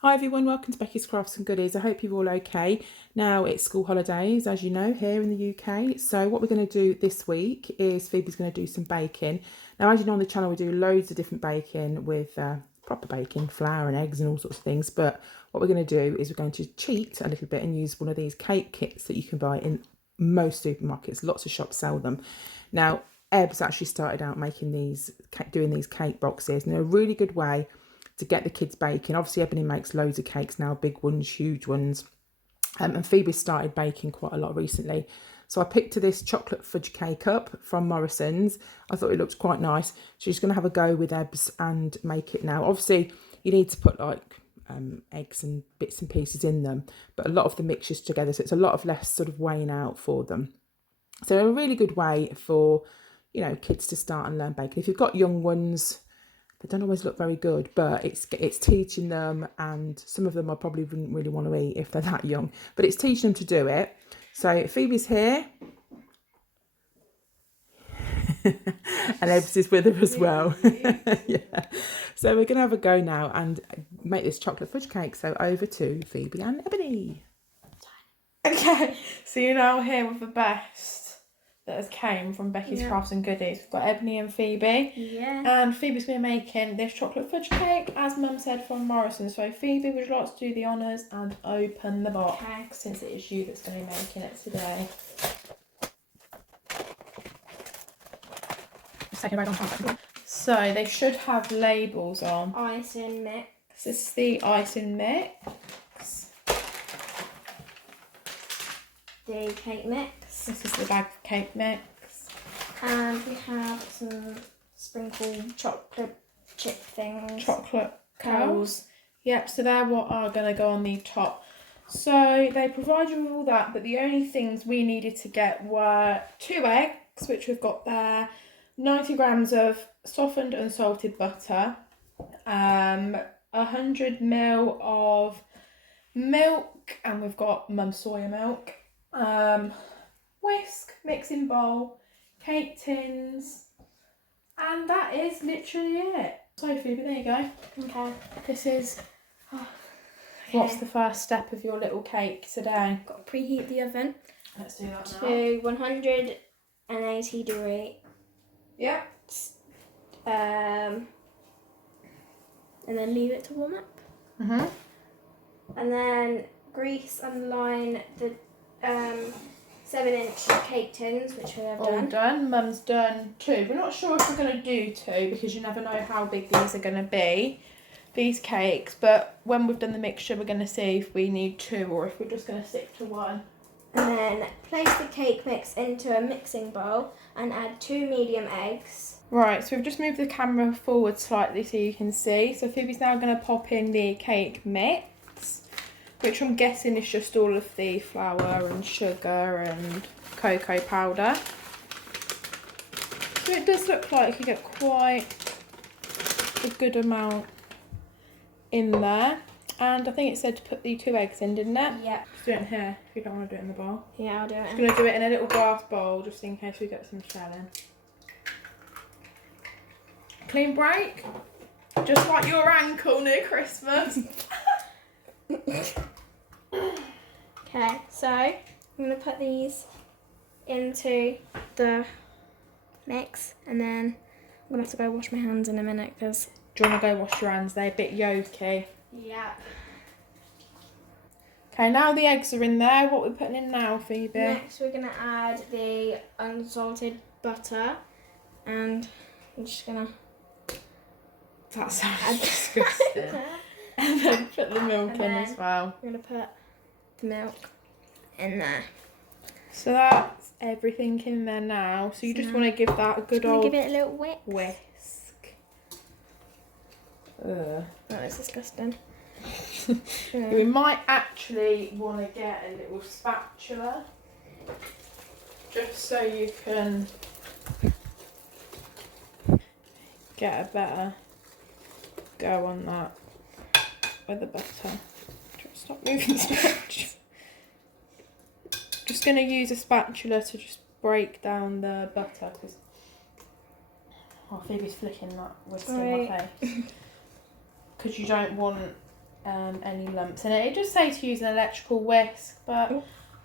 Hi everyone, welcome to Becky's Crafts and Goodies. I hope you're all okay. Now it's school holidays, as you know, here in the UK. So what we're going to do this week is Phoebe's going to do some baking. Now, as you know on the channel, we do loads of different baking with proper baking, flour and eggs and all sorts of things. But what we're going to do is we're going to cheat a little bit and use one of these cake kits that you can buy in most supermarkets. Lots of shops sell them. Now, Eb's actually started out making these, doing these cake boxes, and they're a really good way to get the kids baking. Obviously, Ebony makes loads of cakes now, big ones, huge ones. And Phoebe started baking quite a lot recently. So I picked her this chocolate fudge cake up from Morrison's. I thought it looked quite nice. She's going to have a go with Ebs and make it now. Obviously, you need to put like eggs and bits and pieces in them, but a lot of the mixtures together, so it's a lot of less sort of weighing out for them. So a really good way for, you know, kids to start and learn baking. If you've got young ones, they don't always look very good, but it's teaching them, and some of them I probably wouldn't really want to eat if they're that young, but it's teaching them to do it. So Phoebe's here. And Ebs is with her as well. Yeah. So we're going to have a go now and make this chocolate fudge cake. So over to Phoebe and Ebony. Okay, so you're now here with the best that has came from Becky's Crafts and Goodies. We've got Ebony and Phoebe. Yeah. And Phoebe's going to be making this chocolate fudge cake, as Mum said, from Morrison. So Phoebe, would you like to do the honours and open the box, since it is you that's going to be making it today? Just take it right on top. So they should have labels on. Icing mix. This is the icing mix. The cake mix. This is the bag of cake mix. And we have some sprinkled chocolate chip things. Chocolate cows. Yep, so they're what are going to go on the top. So they provide you with all that, but the only things we needed to get were 2 eggs, which we've got there, 90 grams of softened unsalted butter, 100 ml of milk, and we've got Mum's soya milk, whisk, mixing bowl, cake tins, and that is literally it. So Phoebe, there you go. Okay. This is what's the first step of your little cake today? Got to preheat the oven. Let's do that now. To 180 degree. Yeah. And then leave it to warm up. Mhm. And then grease and line the 7-inch cake tins, which we have All done. Mum's done 2. We're not sure if we're going to do 2 because you never know how big these are going to be, these cakes. But when we've done the mixture, we're going to see if we need 2 or if we're just going to stick to 1. And then place the cake mix into a mixing bowl and add 2 medium eggs. Right, so we've just moved the camera forward slightly so you can see. So Phoebe's now going to pop in the cake mix, which I'm guessing is just all of the flour and sugar and cocoa powder. So it does look like you get quite a good amount in there. And I think it said to put the 2 eggs in, didn't it? Yeah. Just do it in here if you don't want to do it in the bowl. Yeah, I'll do it. Just going to do it in a little glass bowl just in case we get some shelling. Clean break. Just like your ankle near Christmas. Okay, so I'm going to put these into the mix, and then I'm going to have to go wash my hands in a minute because... Do you want to go wash your hands? They're a bit yolky. Yeah. Okay, now the eggs are in there. What are we putting in now, Phoebe? Next we're going to add the unsalted butter, and I'm just going to... That sounds disgusting. And then put the milk in as well. I'm going to put the milk in there. So that's everything in there now. So you just want to give that a good old give it a little whisk. Ugh. That is disgusting. We might actually want to get a little spatula just so you can get a better go on that with the butter. Stop moving the spatula. Just going to use a spatula to just break down the butter because Phoebe's flicking that whisk in my face because you don't want any lumps in it. It does say to use an electrical whisk, but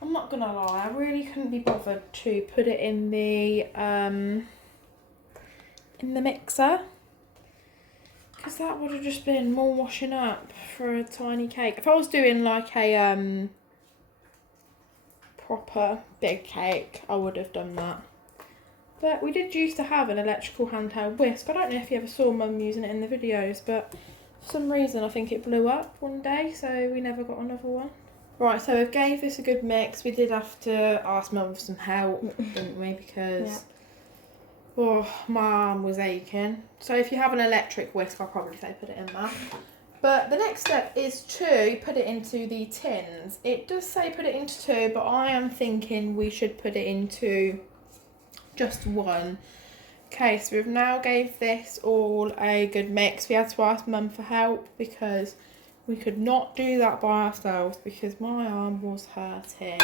I'm not gonna lie, I really couldn't be bothered to put it in the mixer, because that would have just been more washing up for a tiny cake. If I was doing like a proper big cake, I would have done that. But we did used to have an electrical handheld whisk. I don't know if you ever saw Mum using it in the videos, but for some reason I think it blew up one day, so we never got another one. Right, so we gave this a good mix. We did have to ask Mum for some help, didn't we? Because my arm was aching. So if you have an electric whisk, I'll probably say put it in there. But the next step is to put it into the tins. It does say put it into 2, but I am thinking we should put it into just 1. Okay, so we've now gave this all a good mix. We had to ask Mum for help because we could not do that by ourselves because my arm was hurting.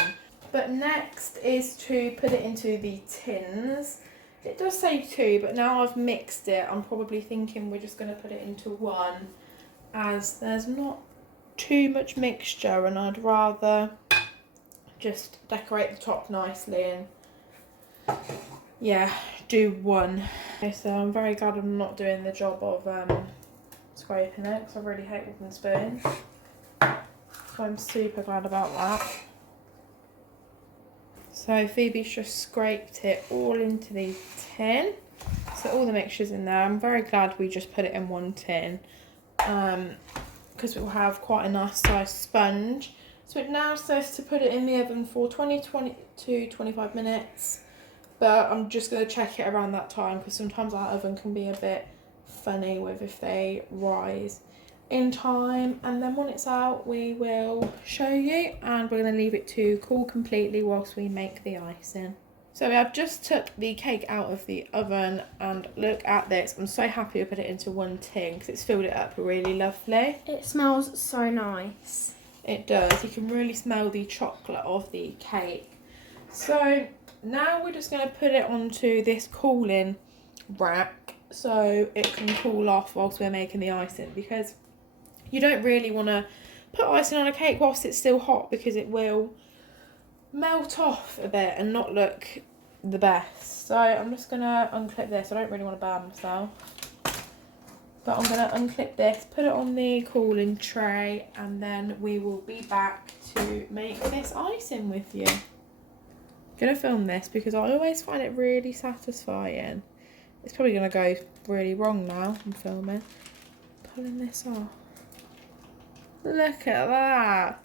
But next is to put it into the tins. It does say 2, but now I've mixed it, I'm probably thinking we're just going to put it into 1, as there's not too much mixture and I'd rather just decorate the top nicely and do 1. Okay, so I'm very glad I'm not doing the job of scraping it, because I really hate wooden spoons. So I'm super glad about that. So Phoebe's just scraped it all into the tin. So all the mixture's in there. I'm very glad we just put it in 1 tin, because it will have quite a nice sized sponge. So it now says to put it in the oven for 20 to 25 minutes. But I'm just going to check it around that time, because sometimes our oven can be a bit funny with if they rise in time. And then when it's out, we will show you, and we're going to leave it to cool completely whilst we make the icing. So I've just took the cake out of the oven, and look at this. I'm so happy I put it into 1 tin because it's filled it up really lovely. It smells so nice. It does. You can really smell the chocolate of the cake. So now we're just going to put it onto this cooling rack so it can cool off whilst we're making the icing, because you don't really want to put icing on a cake whilst it's still hot, because it will melt off a bit and not look the best. So I'm just going to unclip this. I don't really want to burn myself, but I'm going to unclip this, put it on the cooling tray, and then we will be back to make this icing with you. I'm going to film this because I always find it really satisfying. It's probably going to go really wrong now. I'm filming. Pulling this off. Look at that.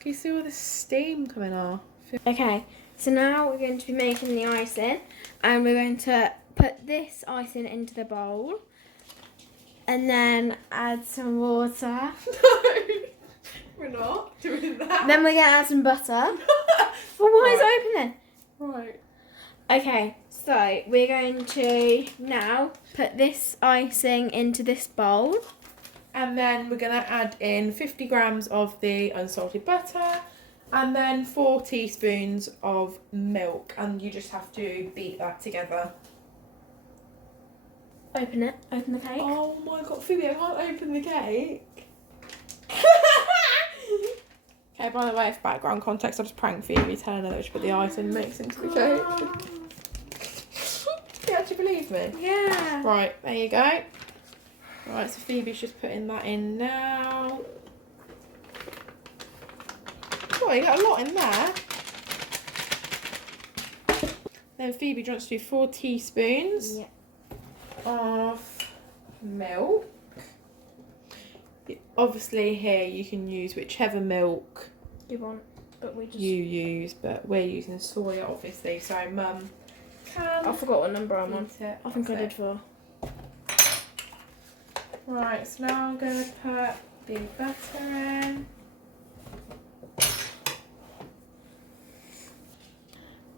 Can you see all the steam coming off? Okay, so now we're going to be making the icing, and we're going to put this icing into the bowl and then add some water. No, we're not doing that. Then we're going to add some butter. Well, why is it open then? Right. Okay, so we're going to now put this icing into this bowl. And then we're going to add in 50 grams of the unsalted butter, and then 4 teaspoons of milk, and you just have to beat that together. Open it. Open the cake. Oh my god, Phoebe, I can't open the cake. Okay, by the way, for background context, I just pranked Phoebe telling her that she put the icing mix into the cake. Do you actually believe me? Yeah. Right, there you go. Right, so Phoebe's just putting that in now. Oh, you got a lot in there. Then Phoebe wants to do 4 teaspoons of milk. Obviously here you can use whichever milk You want, but we just... you use, but we're using soya obviously, so Mum can... I forgot what number I'm on. eat it. I think I That's did 4. Right, so now I'm going to put the butter in.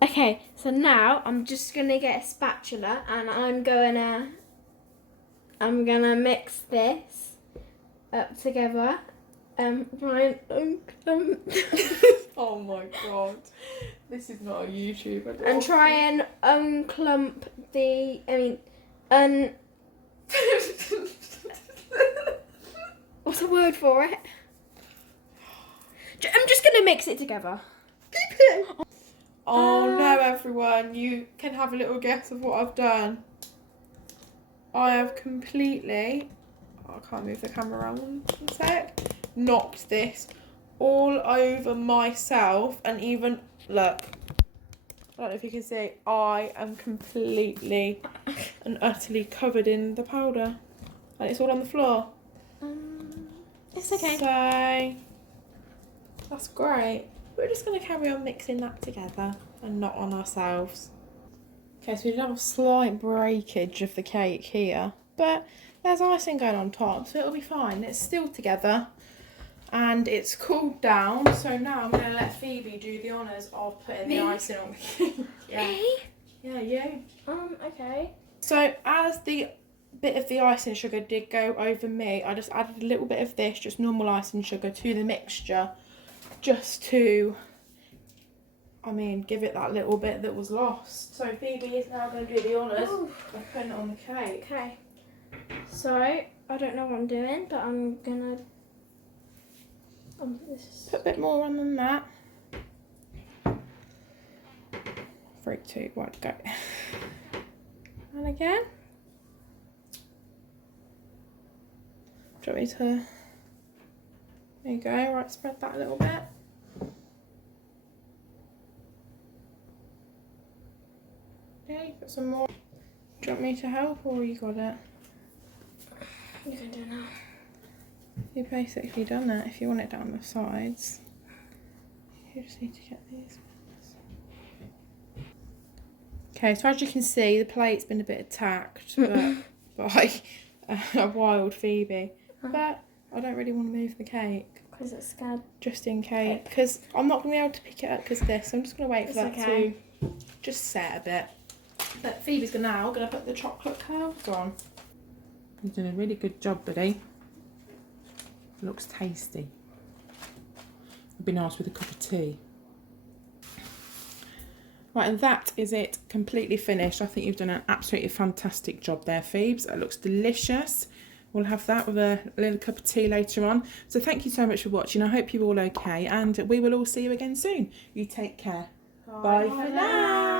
Okay, so now I'm just gonna get a spatula and I'm gonna mix this up together. Right, Oh my god, this is not a YouTuber. and try and unclump the. What's the word for it? I'm just gonna mix it together. Oh no, everyone, you can have a little guess of what I've done. I have completely, I can't move the camera around one sec, knocked this all over myself, and even, look, I don't know if you can see, I am completely and utterly covered in the powder. And it's all on the floor. It's okay. So, that's great. We're just going to carry on mixing that together and not on ourselves. Okay, so we did have a slight breakage of the cake here, but there's icing going on top, so it'll be fine. It's still together and it's cooled down, so now I'm going to let Phoebe do the honours of putting the icing on the cake. Yeah. Me? Yeah, you. Okay. So as the bit of the icing sugar did go over me, I just added a little bit of this, just normal icing sugar, to the mixture, just to, give it that little bit that was lost. So Phoebe is now going to do the honours of putting it on the cake. Okay. So I don't know what I'm doing, but I'm gonna. Put a bit more on than that. 3, 2, 1, go. And again. Do you want me to? There you go. Right, spread that a little bit. Yeah, you got some more. Do you want me to help, or you got it? You can do it now. You've basically done it. If you want it down the sides, you just need to get these bits. Okay, so as you can see, the plate's been a bit attacked by a wild Phoebe. But I don't really want to move the cake. Because it's scared. Just in case. Because I'm not going to be able to pick it up because of this. I'm just going to wait for that to just set a bit. But Phoebe's now going to put the chocolate curls on. You've done a really good job, buddy. Looks tasty. It'd be nice with a cup of tea. Right, and that is it, completely finished. I think you've done an absolutely fantastic job there, Phoebes. It looks delicious. We'll have that with a little cup of tea later on. So thank you so much for watching. I hope you're all okay, and we will all see you again soon. You take care. Bye for now.